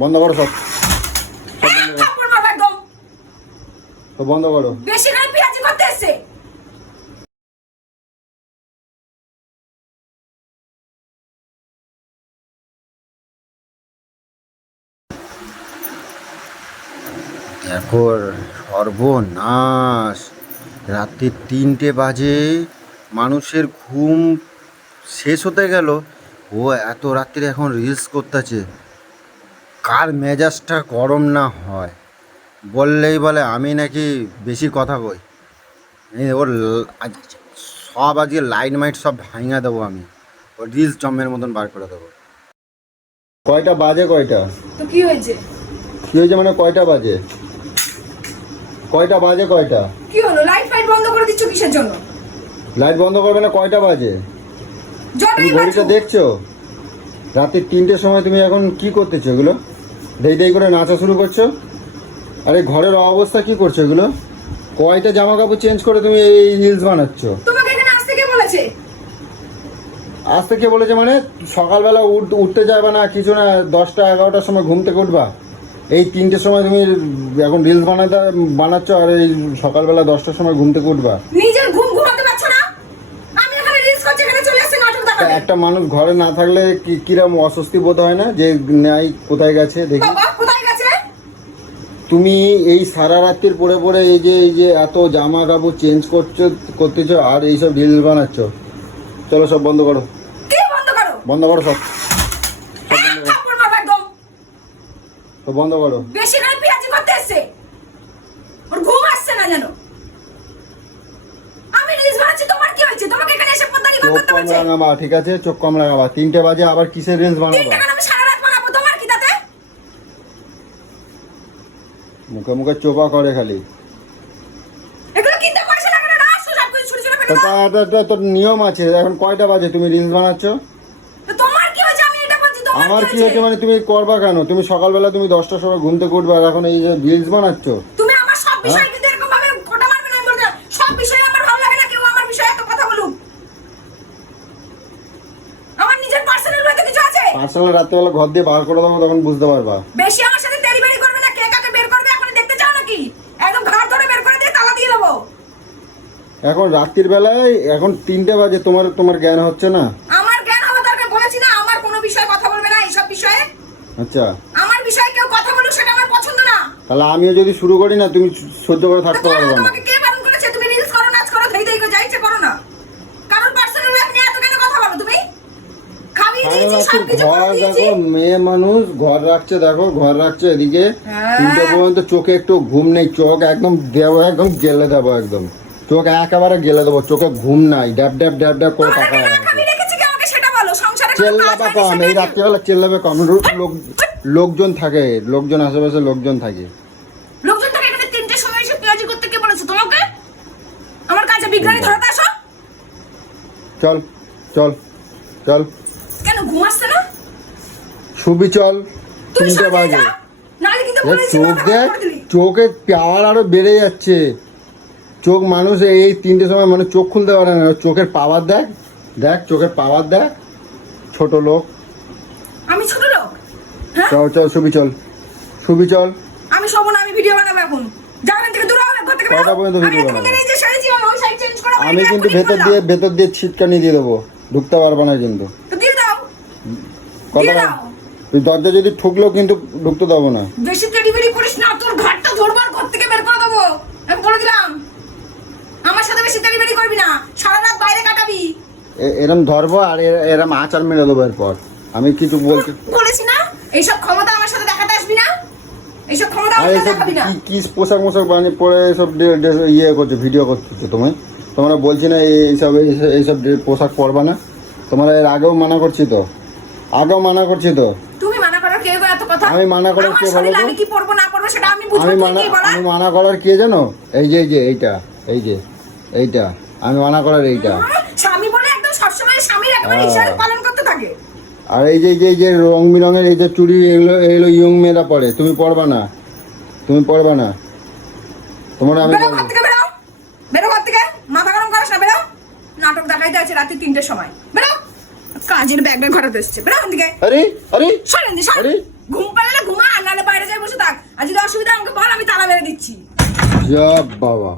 বন্ধ করো সব। সব বন্ধ করো। বেশি পেঁয়াজি দেখো সর্বনাশ। রাত্রি তিনটে বাজে মানুষের ঘুম শেষ হতে গেল। ও এত রাত্রে এখন রিলস করতেছে। কার মেজাজটা গরম না হয়? বললেই বলে আমি নাকি বেশি কথা কই ওর আজ- সব আজকে লাইট মাইট সব ভাঙা দেবো আমি। ওর রিলস জম্মের মতন বার করে দেবো। কয়টা বাজে কয়টা? তো কি হয়েছে? কি হয়েছে মানে কয়টা বাজে? কয়টা বাজে কয়টা? কি হলো? লাইট ফাইট বন্ধ করে দিচ্ছ কিসের জন্য? লাইট বন্ধ করবে না কয়টা বাজে? তুমি ঘড়িটা দেখছ? রাত্রি তিনটের সময় তুমি এখন কি করতেছো এগুলো? দেই দেই করে নাচা শুরু করছ? আরে ঘরের অবস্থা কি করছ এগুলো? কয়টা জামা কাপড় চেঞ্জ করে তুমি এই রিলস বানাচ্ছ? তোমাকে এখানে আসতে কে বলেছে? আজ থেকে বলেছে মানে সকালবেলা উঠ উঠতে যাবে না কিছু না দশটা এগারোটার সময় ঘুম থেকে উঠবা। এই তিনটের সময় তুমি এখন রিলস বানাতে বানাচ্ছ আর এই সকালবেলা দশটার সময় ঘুম থেকে উঠবা নিজের ঘুম ঘুমাতে পারছ না আমি এখানে রিলস করছি এখানে চলে এসেছে নাটক তা দেখাতে একটা মানুষ ঘরে না থাকলে কি কিরম অস্বস্তি বোধ হয় না যে নাই কোথায় গেছে দেখি? বাবা কোথায় গেছে? তুমি এই সারা রাত্রির পরে পরে এই যে এই যে এত জামা কাপড় চেঞ্জ করছ করতেছো আর এইসব রিলস বানাচ্ছ। চলো সব বন্ধ করো। কে বন্ধ করো? বন্ধ করো সব। একদম। সব বন্ধ করো। বেশি করে পেঁয়াজি করতে এসছে ওর ঘুম আসছে না যেন আমি রিলস বানাচ্ছি তোমার কি হয়েছে তোমাকে এখানে এসে পদ্মানি চোখ কম লাগাবা ঠিক আছে? চোখ কম লাগাবা তিনটে বাজে আবার কিসের রিলস বানাবা? তাতে? মুখে মুখে চোপা করে খালি। তোর নিয়ম আছে এখন কয়টা বাজে তুমি রিলস বানাচ্ছ? আমার কি হয়েছে? মানে তুমি করবা কেন? তুমি সকালবেলা তুমি দশটার সময় ঘুম থেকে উঠবে আর এখন এই যে রিলস বানাচ্ছ? তুমি আমার সব হ্যাঁ? বিষয়ে কিন্তু এরকম ভাবে কোটা মারবে না আমি বলতে সব বিষয়ে আমার ভালো লাগে না কেউ আমার বিষয়ে এত কথা বলুক আমার নিজের পার্সোনাল লাইফে পার্সোনাল রাত্রেবেলা ঘর দিয়ে বার করে দেবো তখন বুঝতে পারবা। বেশি আমার সাথে তেরি বেরি করবে না কে কাকে বের করবে এখন দেখতে চাও নাকি? একদম ঘাড় ধরে বের করে দিয়ে তালা দিয়ে দেবো। এখন রাত্রির বেলায় এখন তিনটে বাজে তোমার তোমার জ্ঞান হচ্ছে না? আমার জ্ঞান হওয়া দরকার বলেছি না আমার কোনো বিষয়ে কথা বলবে না এইসব বিষয়ে। আচ্ছা। আমার বিষয়ে কেউ কথা বলুক সেটা আমার পছন্দ না। তাহলে আমিও যদি শুরু করি না তুমি সহ্য করে থাকতে পারবে না তোমাকে কে বারণ করেছে তুমি রিলস করো নাচ করো ধেই ধেই করে যাইছে করো না কারণ পার্সোনাল লাইফ নিয়ে এত কেন কথা বলো তুমি খাবিয়ে সারা দিয়েছি রাত্রি সব কিছু করে ঘর দেখো মেয়ে মানুষ ঘর রাখছে দেখো ঘর রাখছে এদিকে। হ্যাঁ। তিনটে পর্যন্ত চোখে একটু ঘুম নেই চোখ একদম দেবো একদম গেলে দেবো একদম। চোখ একেবারে গেলে দেবো চোখে ঘুম নাই ড্যাব ড্যাব ড্যাব ড্যাব করে আমরা তাকায় কেন আছে। খাবিয়ে রেখেছি কি আমাকে সেটা বলো সংসারে কোনো কাজ চেল্লাবা কম এই? রাত্রিবেলা চেল্লাবে কম লোক লোকজন থাকে লোকজন আশেপাশে লোকজন থাকে। লোকজন থাকে এখানে তিনটে সময় এসে পেঁয়াজি করতে কে বলেছে তোমাকে? আমার কাছে বিজ্ঞানী ধরাতে আসো। চল চল চল। ঘুম আসছে না? সুবি চল তিনটে বাজে। চোখ। চোখে পাওয়ার আরও বেড়ে যাচ্ছে। চোখ মানুষ এই তিনটে সময় মানুষ চোখ খুলতে পারে না। চোখের পাওয়ার দেখ দেখ চোখের পাওয়ার দেখ। ছোট লোক। আমি ছোট লোক? হ্যাঁ? চল চল সুবি চল। সুবি চল। আমি সব না আমি ভিডিও বানাবো এখন। যাবেন থেকে দূর হবে ঘর থেকে বেরো। পর্যন্ত এই যে সেরেছি আমি ওই সাইড চেঞ্জ করা আমি কিন্তু ভেতর দিয়ে ভেতর দিয়ে ছিটকানি দিয়ে দেবো। ঢুকতে পারব না কিন্তু। দাও। তুই দরজা যদি ঠুকলেও কিন্তু ঢুকতে দেবো না। বেশি করিস না তোর ঘাটটা ধরবার ঘর থেকে বের করে দেবো। আমি বলে দিলাম। আমার সাথে বেশি করবি না সারা রাত বাইরে কাটাবি। এরম ধরবো আর এরম আচার মেরে দেবো এরপর। আমি কিছু বলতে বলেছি না এইসব ক্ষমতা আমার সাথে দেখাতে আসবি না। এইসব ক্ষমতা আমার সাথে দেখাবি না। কি কি পোশাক মোশাক বানিয়ে পরে ডে- ইয়ে করছ ভিডিও করছ তুমি তোমরা বলছি না এই- এইসব এইসব- এইসব পোশাক পরবা না। তোমরা এর আগেও মানা করছি তো। আগেও মানা করছি তো। তুমি মানা করার কে এত কথা? আমি মানা করার কে বলো? আমি কি পরবো না পরবো সেটা আমি বুঝব আমি মানা আমি মানা করার কে জানো? এই যে এই যে এইটা এই যে এইটা আমি মানা করার এইটা। স্বামী বলে একদম সবসময় স্বামীর একেবারে হ্যাঁ। ইশারা পালন করতে থাকে। আর এই যে এই যে রং বেরঙের এই যে চুড়ি এগুলো এগুলো ইয়ং মেয়েরা পরে তুমি পরবা না। তুমি পরবা না। তোমরা আমি বেরো। ঘর থেকে বেরো। বেরো ঘর থেকে মাথা গরম করিস না বেরো। নাটক দেখাইতে আছে রাতে তিনটের সময়। বেরো। কাজের ব্যাগটা খারাপ এসেছে। বেরো ওখান থেকে। আরে আরে। সরেন দে সরেন ঘুম পেলে না ঘুমা নাহলে বাইরে যাই বসে থাক। আর যদি অসুবিধা আমাকে বল আমি তালা মেরে দিচ্ছি। যা বাবা।